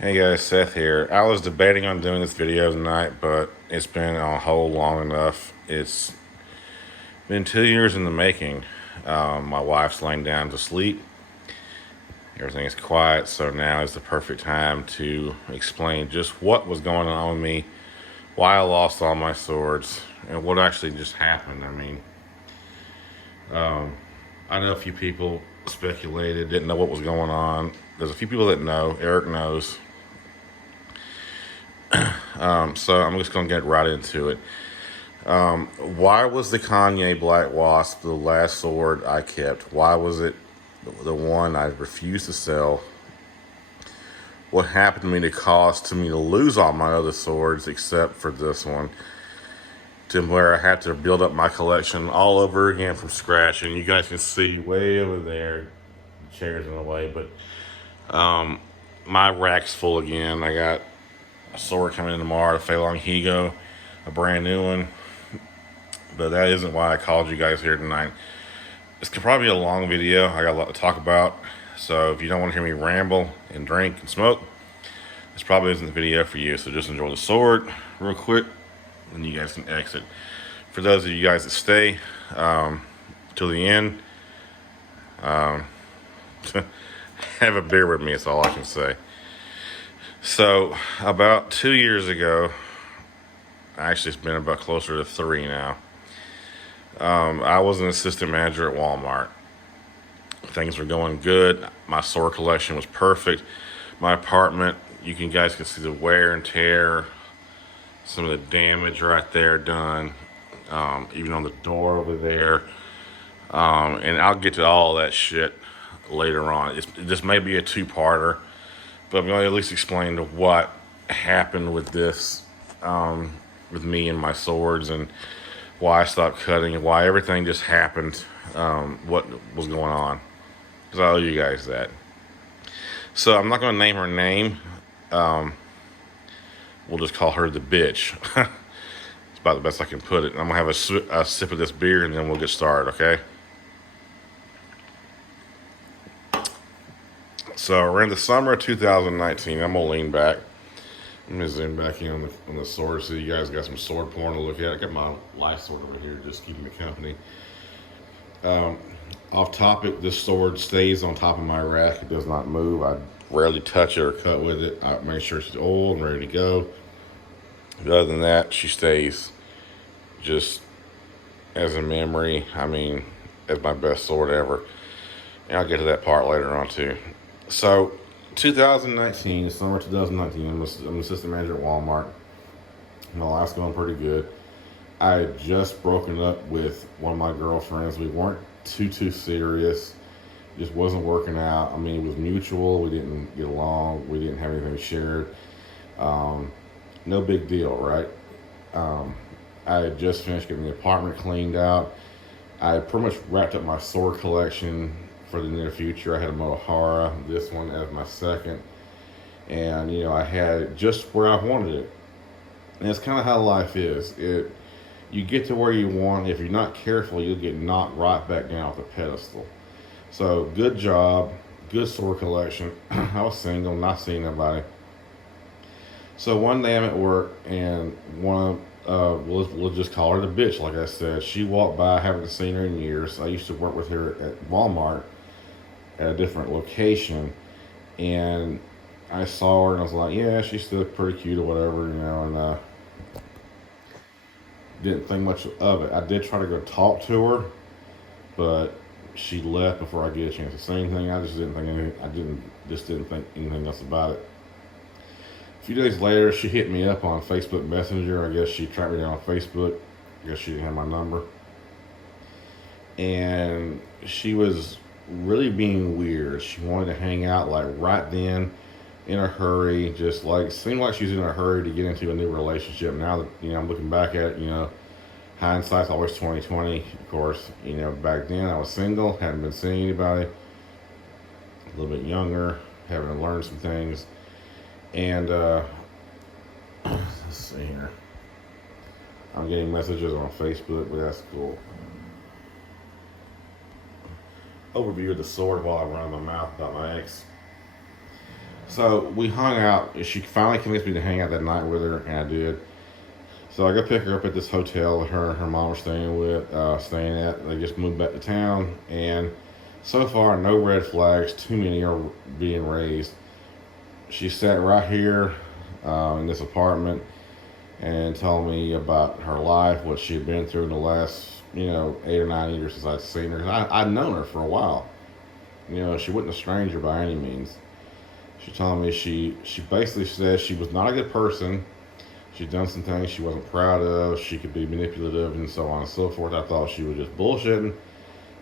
Hey guys, Seth here. I was debating on doing this video tonight, but it's been on hold long enough. It's been 2 years in the making. My wife's laying down to sleep. Everything is quiet, so now is the perfect time to explain just what was going on with me, why I lost all my swords, and what actually just happened. I know a few people speculated, didn't know what was going on. There's a few people that know. Eric knows. So I'm just going to get right into it. Why was the Kaneie Black Wasp the last sword I kept? Why was it the one I refused to sell? What happened to me to cause me to lose all my other swords except for this one? To where I had to build up my collection all over again from scratch. And you guys can see way over there, the chair's in the way, but my rack's full again. I got a sword coming in tomorrow, a Fei Long Higo, a brand new one. But that isn't why I called you guys here tonight. This could probably be a long video. I got a lot to talk about. So if you don't want to hear me ramble and drink and smoke, this probably isn't the video for you. So just enjoy the sword real quick, and you guys can exit. For those of you guys that stay till the end, have a beer with me. That's all I can say. So about 2 years ago, actually it's been about closer to 3 now. I was an assistant manager at Walmart. Things were going good. My sword collection was perfect. My apartment, guys can see the wear and tear, some of the damage right there done, even on the door over there. And I'll get to all that shit later on. This may be a two-parter, but I'm going to at least explain what happened with this, with me and my swords, and why I stopped cutting, and why everything just happened, what was going on. Because I owe you guys that. So I'm not going to name her name. We'll just call her the bitch. It's about the best I can put it. I'm going to have a sip of this beer, and then we'll get started, okay? So around the summer of 2019, I'm going to lean back. I'm going to zoom back in on the sword so you guys got some sword porn to look at. I got my life sword over here just keeping me company. Off topic, this sword stays on top of my rack. It does not move. I rarely touch it or cut with it. I make sure she's old and ready to go. But other than that, she stays just as a memory. As my best sword ever. And I'll get to that part later on too. So 2019, summer 2019, I'm an assistant manager at Walmart. My life's going pretty good. I had just broken up with one of my girlfriends. We weren't too serious. It just wasn't working out. It was mutual. We didn't get along. We didn't have anything shared. No big deal, right? I had just finished getting the apartment cleaned out. I had pretty much wrapped up my sword collection for the near future. I had a Mohara, this one as my second. And, I had it just where I wanted it. And it's kind of how life is. You get to where you want. If you're not careful, you'll get knocked right back down off the pedestal. So, good job, good sword collection. I was single, not seeing nobody. So one day I'm at work, and we'll just call her the bitch, like I said. She walked by, I haven't seen her in years. I used to work with her at Walmart at a different location, and I saw her and I was like, yeah, she's still pretty cute or whatever, and didn't think much of it. I did try to go talk to her, but she left before I get a chance to say anything. I just didn't think anything. Didn't think anything else about it. A few days later, she hit me up on Facebook Messenger. I guess she tracked me down on Facebook. I guess she didn't have my number, and she was really being weird. She wanted to hang out like right then, in a hurry. Just like seemed like she's in a hurry to get into a new relationship. Now that I'm looking back at it, hindsight's always 2020. Of course, back then I was single, hadn't been seeing anybody, a little bit younger, having to learn some things. And let's see here. I'm getting messages on Facebook, but that's cool. Overview of the sword while I run my mouth about my ex. So we hung out. She finally convinced me to hang out that night with her, and I did. So I go pick her up at this hotel that her and her mom were staying at. They just moved back to town, and so far no red flags. Too many are being raised. She sat right here in this apartment and told me about her life, what she had been through in the last 8 or 9 years since I'd seen her. I'd known her for a while. She wasn't a stranger by any means. She told me she basically said she was not a good person. She'd done some things she wasn't proud of. She could be manipulative and so on and so forth. I thought she was just bullshitting,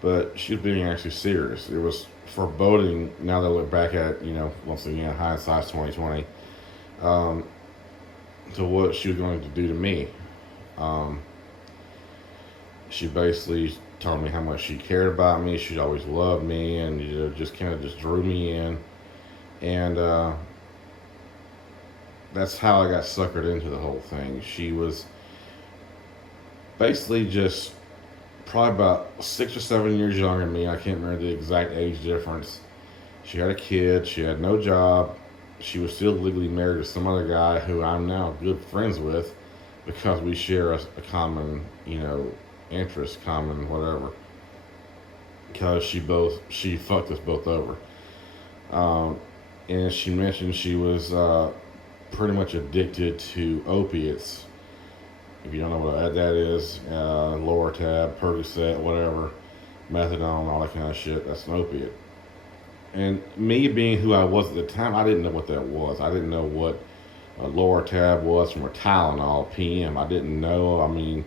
but she was being actually serious. It was foreboding. Now that I look back at once again hindsight's 2020, to what she was going to do to me. Um, she basically told me how much she cared about me. She'd always loved me, and just kind of just drew me in, and that's how I got suckered into the whole thing. She was basically just probably about 6 or 7 years younger than me. I can't remember the exact age difference. She had a kid. She had no job. She was still legally married to some other guy who I'm now good friends with because we share a common, interest, common whatever. Because she fucked us both over. And she mentioned she was pretty much addicted to opiates. If you don't know what that is, Loratab, Percocet, whatever, methadone, all that kind of shit, that's an opiate. And me being who I was at the time, I didn't know what that was. I didn't know what Loratab was from a Tylenol PM. I didn't know. I mean,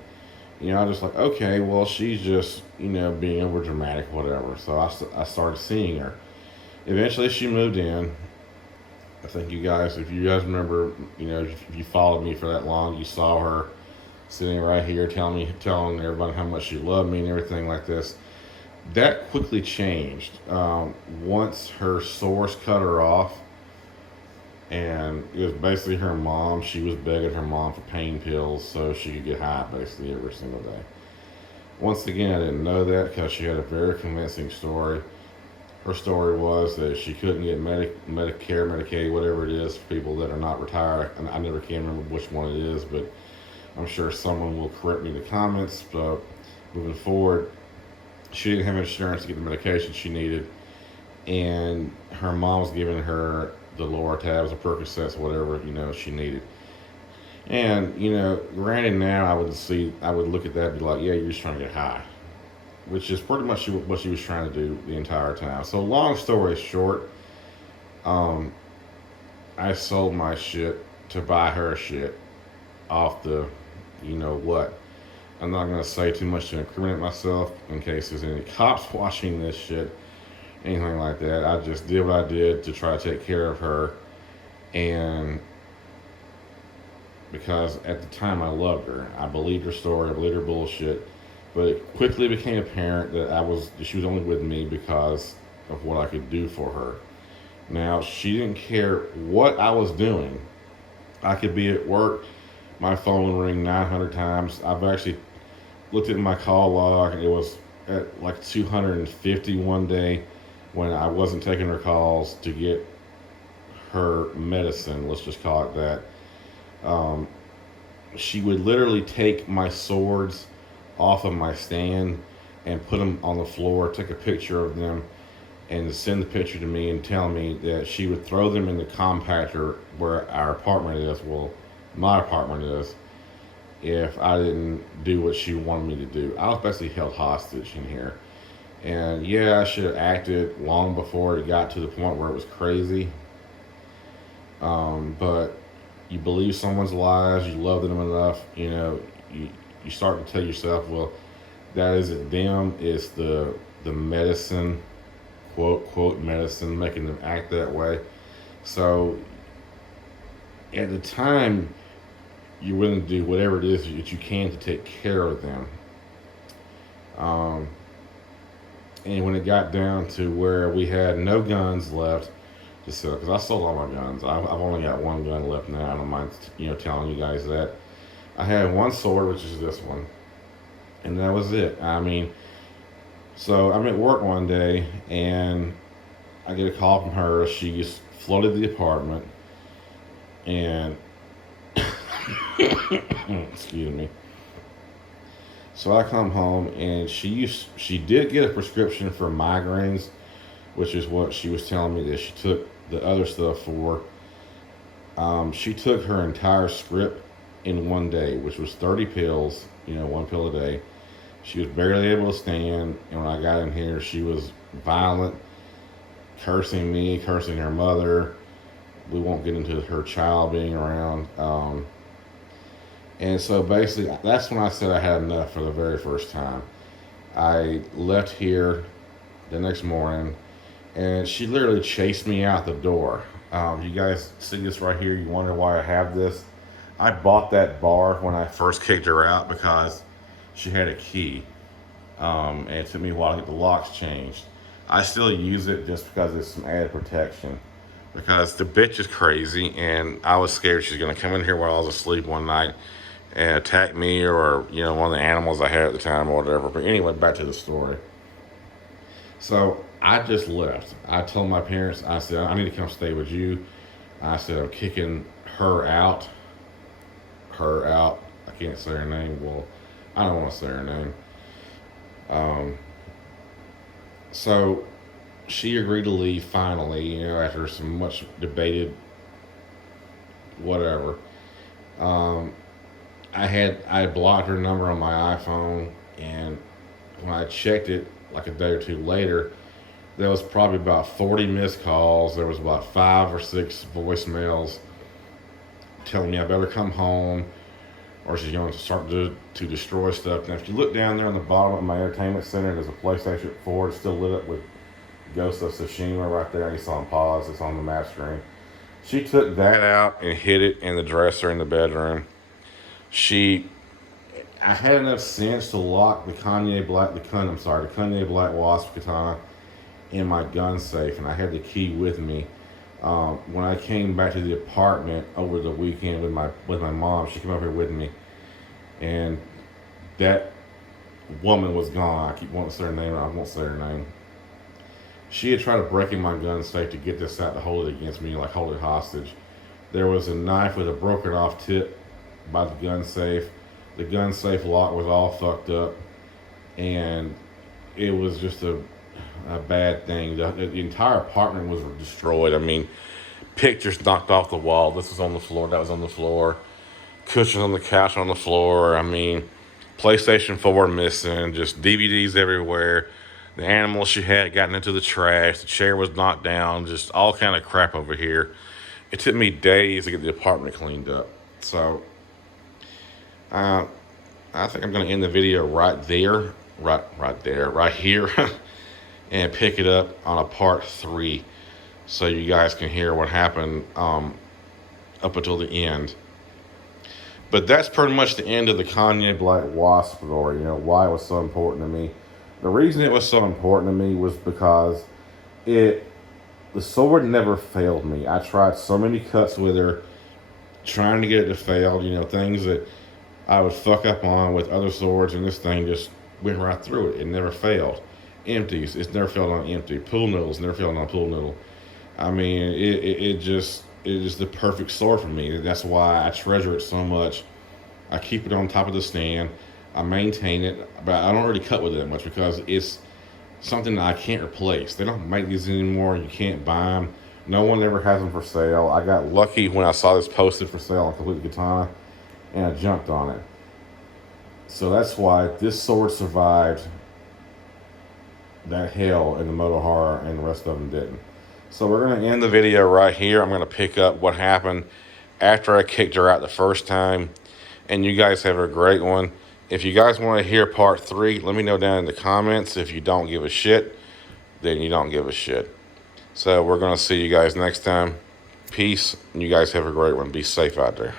I just like, okay, well, she's just, being over dramatic, whatever. So I started seeing her. Eventually, she moved in. I think if you guys remember, if you followed me for that long, you saw her sitting right here telling everybody how much she loved me and everything like this. That quickly changed once her source cut her off, and it was basically her mom. She was begging her mom for pain pills so she could get high basically every single day. Once again, I didn't know that because she had a very convincing story. Her story was that she couldn't get Medicare, Medicaid, whatever it is for people that are not retired. And I never can remember which one it is, but I'm sure someone will correct me in the comments. But moving forward, she didn't have insurance to get the medication she needed, and her mom was giving her the Loratabs, the Percocets, whatever she needed. And granted, now I would look at that and be like, yeah, you're just trying to get high, which is pretty much what she was trying to do the entire time. So long story short, I sold my shit to buy her shit off the, what. I'm not going to say too much to incriminate myself in case there's any cops watching this shit, anything like that. I just did what I did to try to take care of her, and because at the time I loved her. I believed her story, I believed her bullshit, but it quickly became apparent that she was only with me because of what I could do for her. Now, she didn't care what I was doing. I could be at work, my phone would ring 900 times. I've actually looked at my call log, and it was at like 250 one day when I wasn't taking her calls to get her medicine, let's just call it that. She would literally take my swords off of my stand and put them on the floor, take a picture of them, and send the picture to me and tell me that she would throw them in the compactor where our apartment is, well, my apartment is, if I didn't do what she wanted me to do. I was basically held hostage in here. And yeah, I should have acted long before it got to the point where it was crazy. But you believe someone's lies, you love them enough, you start to tell yourself, well, that isn't them, it's the medicine, quote medicine, making them act that way. So at the time, you're willing to do whatever it is that you can to take care of them. And when it got down to where we had no guns left to sell, because I sold all my guns. I've only got one gun left now. I don't mind, telling you guys that. I had one sword, which is this one, and that was it. I mean, so I'm at work one day, and I get a call from her. She's flooded the apartment, and excuse me. So I come home, and she did get a prescription for migraines, which is what she was telling me that she took the other stuff for. She took her entire script in one day, which was 30 pills, one pill a day. She was barely able to stand, and when I got in here, she was violent, cursing me, cursing her mother. We won't get into her child being around. And so basically, that's when I said I had enough for the very first time. I left here the next morning, and she literally chased me out the door. You guys see this right here? You wonder why I have this? I bought that bar when I first kicked her out because she had a key. And it took me a while to get the locks changed. I still use it just because it's some added protection. Because the bitch is crazy, and I was scared she's gonna come in here while I was asleep one night and attack me or, one of the animals I had at the time or whatever. But anyway, back to the story. So I just left. I told my parents, I said, I need to come stay with you. I said, I'm kicking her out. I can't say her name. Well, I don't want to say her name. So she agreed to leave finally, after some much debated whatever. I blocked her number on my iPhone, and when I checked it like a day or two later, there was probably about 40 missed calls. There was about 5 or 6 voicemails telling me I better come home or she's going to start to destroy stuff. Now, if you look down there on the bottom of my entertainment center, there's a PlayStation 4. It's still lit up with Ghost of Tsushima right there. You saw on pause. It's on the map screen. She took that out and hid it in the dresser in the bedroom. I had enough sense to lock the Kaneie Black Wasp katana in my gun safe, and I had the key with me. When I came back to the apartment over the weekend with my mom, she came up here with me, and that woman was gone. I keep wanting to say her name, I won't say her name. She had tried to break in my gun safe to get this out to hold it against me, like hold it hostage. There was a knife with a broken off tip by the gun safe. The gun safe lock was all fucked up, and it was just a bad thing. The entire apartment was destroyed. I mean, pictures knocked off the wall. This was on the floor. That was on the floor. Cushions on the couch on the floor. I mean, PlayStation 4 missing. Just DVDs everywhere. The animals she had gotten into the trash. The chair was knocked down. Just all kind of crap over here. It took me days to get the apartment cleaned up. So, I think I'm going to end the video right there. Right here. And pick it up on a part 3 so you guys can hear what happened up until the end. But that's pretty much the end of the Kaneie Black Wasp story. Why it was so important to me. The reason it was so important to me was because the sword never failed me. I tried so many cuts with her, trying to get it to fail. Things that I would fuck up on with other swords, and this thing just went right through it. It never failed. Empties, it's never failed on empty. Pool noodles, never failed on pool noodle. I mean, it is the perfect sword for me. That's why I treasure it so much. I keep it on top of the stand. I maintain it, but I don't really cut with it that much because it's something that I can't replace. They don't make these anymore. You can't buy them. No one ever has them for sale. I got lucky when I saw this posted for sale on Complete Katana, and I jumped on it. So that's why this sword survived that hell in the Moto Horror, and the rest of them didn't. So we're going to end the video right here. I'm going to pick up what happened after I kicked her out the first time. And you guys have a great one. If you guys want to hear part 3, let me know down in the comments. If you don't give a shit, then you don't give a shit. So we're going to see you guys next time. Peace. And you guys have a great one. Be safe out there.